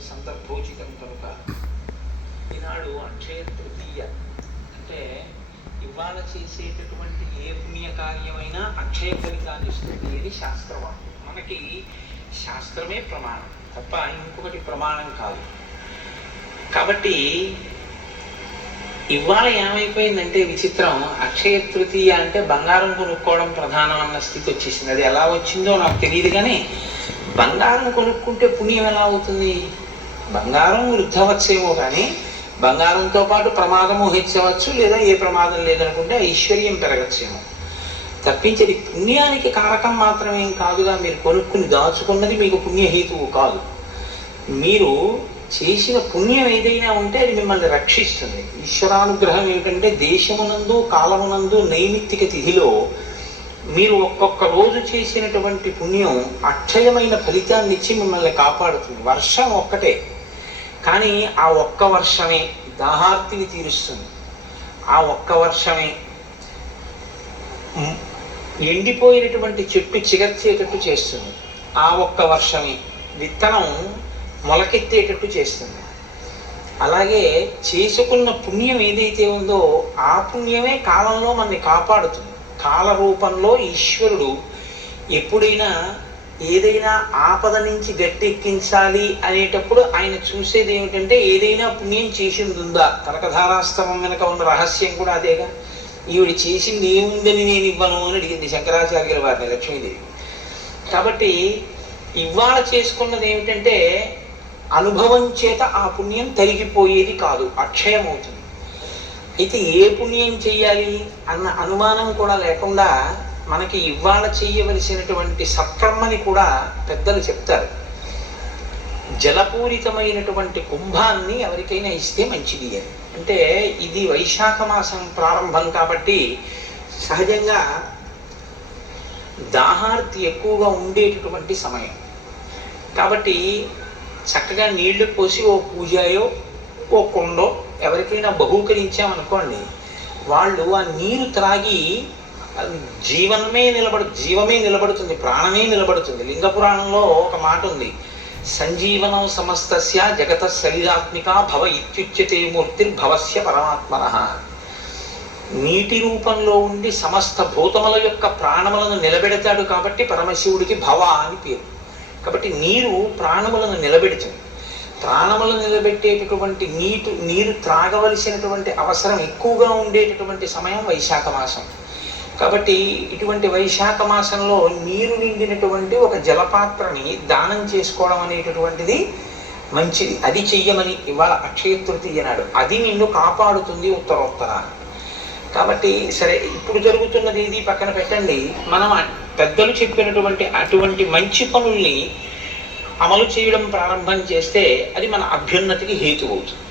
సందర్భోచితం కనుక ఈనాడు అక్షయ తృతీయ. అంటే ఇవాళ చేసేటటువంటి ఏ పుణ్య కార్యమైనా అక్షయ ఫలితాన్ని ఇస్తుంది అని శాస్త్రవాక్యం. మనకి శాస్త్రమే ప్రమాణం. తప్ప ఇంకొకటి ప్రమాణం కాదు. కాబట్టి ఇవాళ ఏమైపోయిందంటే విచిత్రం. అక్షయ తృతీయ అంటే బంగారం కొనుక్కోవడం ప్రధానం అన్న స్థితి వచ్చేసింది. అది ఎలా వచ్చిందో నాకు తెలియదు కానీ బంగారం కొనుక్కుంటే పుణ్యం ఎలా అవుతుంది? బంగారం వృద్ధవచ్చేమో కానీ బంగారంతో పాటు ప్రమాదము హెచ్చవచ్చు లేదా ఏ ప్రమాదం లేదనుకుంటే ఐశ్వర్యం పెరగచ్చేమో. తప్పించేది పుణ్యానికి కారకం మాత్రమేం కాదుగా మీరు కొనుక్కుని దాచుకున్నది మీకు పుణ్యహేతువు కాదు. మీరు చేసిన పుణ్యం ఏదైనా ఉంటే అది మిమ్మల్ని రక్షిస్తుంది. ఈశ్వరానుగ్రహం ఏమిటంటే దేశమునందు కాలమునందు నైమిత్తిక తిథిలో మీరు ఒక్కొక్క రోజు చేసినటువంటి పుణ్యం అక్షయమైన ఫలితాన్ని ఇచ్చి మిమ్మల్ని కాపాడుతుంది. వర్షం ఒక్కటే. కానీ ఆ ఒక్క వర్షమే దాహార్తిని తీరుస్తుంది. ఆ ఒక్క వర్షమే ఎండిపోయినటువంటి చెట్టు చిగర్చేటట్టు చేస్తుంది. ఆ ఒక్క వర్షమే విత్తనం మొలకెత్తేటట్టు చేస్తుంది. అలాగే చేసుకున్న పుణ్యం ఏదైతే ఉందో ఆ పుణ్యమే కాలంలో మనల్ని కాపాడుతుంది. కాల రూపంలో ఈశ్వరుడు ఎప్పుడైనా ఏదైనా ఆపద నుంచి గట్టెక్కించాలి అనేటప్పుడు ఆయన చూసేది ఏమిటంటే ఏదైనా పుణ్యం చేసింది ఉందా కనకధారాస్తవం వెనక ఉన్న రహస్యం కూడా అదేగా. ఈవిడ చేసింది ఏముందని నేను ఇవ్వను అని అడిగింది శంకరాచార్యుల వారిని లక్ష్మీదేవి కాబట్టి ఇవాళ చేసుకున్నది ఏమిటంటే అనుభవం చేత ఆ పుణ్యం తరిగిపోయేది కాదు అక్షయమవుతుంది. అయితే ఏ పుణ్యం చేయాలి అన్న అనుమానం కూడా లేకుండా మనకి ఇవాళ చేయవలసినటువంటి సత్కర్మని కూడా పెద్దలు చెప్తారు. జలపూరితమైనటువంటి కుంభాన్ని ఎవరికైనా ఇస్తే మంచిది అని. అంటే ఇది వైశాఖ మాసం ప్రారంభం కాబట్టి సహజంగా దాహార్తి ఎక్కువగా ఉండేటటువంటి సమయం. కాబట్టి చక్కగా నీళ్ళు పోసి ఓ పూజాయో ఓ కుండో ఎవరికైనా బహూకరించామనుకోండి వాళ్ళు ఆ నీరు త్రాగి జీవనమే నిలబడు జీవమే నిలబడుతుంది ప్రాణమే నిలబడుతుంది. లింగ పురాణంలో ఒక మాట ఉంది. సంజీవనం సమస్తస్య జగత శరీరాత్మిక భవ ఇత్యుచ్యతే మూర్తిర్భవస్య పరమాత్మన. నీటి రూపంలో ఉండి సమస్త భూతముల యొక్క ప్రాణములను నిలబెడతాడు కాబట్టి పరమశివుడికి భవ అని పేరు. కాబట్టి నీరు ప్రాణములను నిలబెడుతుంది. ప్రాణములు నిలబెట్టేటటువంటి నీటు నీరు త్రాగవలసినటువంటి అవసరం ఎక్కువగా ఉండేటటువంటి సమయం వైశాఖ మాసం. కాబట్టి ఇటువంటి వైశాఖ మాసంలో నీరు నిండినటువంటి ఒక జలపాత్రని దానం చేసుకోవడం అనేటటువంటిది మంచిది. అది చెయ్యమని ఇవాళ అక్షయ తృతీయ నాడు. అది నిన్ను కాపాడుతుంది ఉత్తరోత్తరాన్ని కాబట్టి సరే ఇప్పుడు జరుగుతున్నది ఇది పక్కన పెట్టండి. మనం పెద్దలు చెప్పినటువంటి అటువంటి మంచి పనుల్ని అమలు చేయడం ప్రారంభం చేస్తే అది మన అభ్యున్నతికి హేతు అవుతుంది.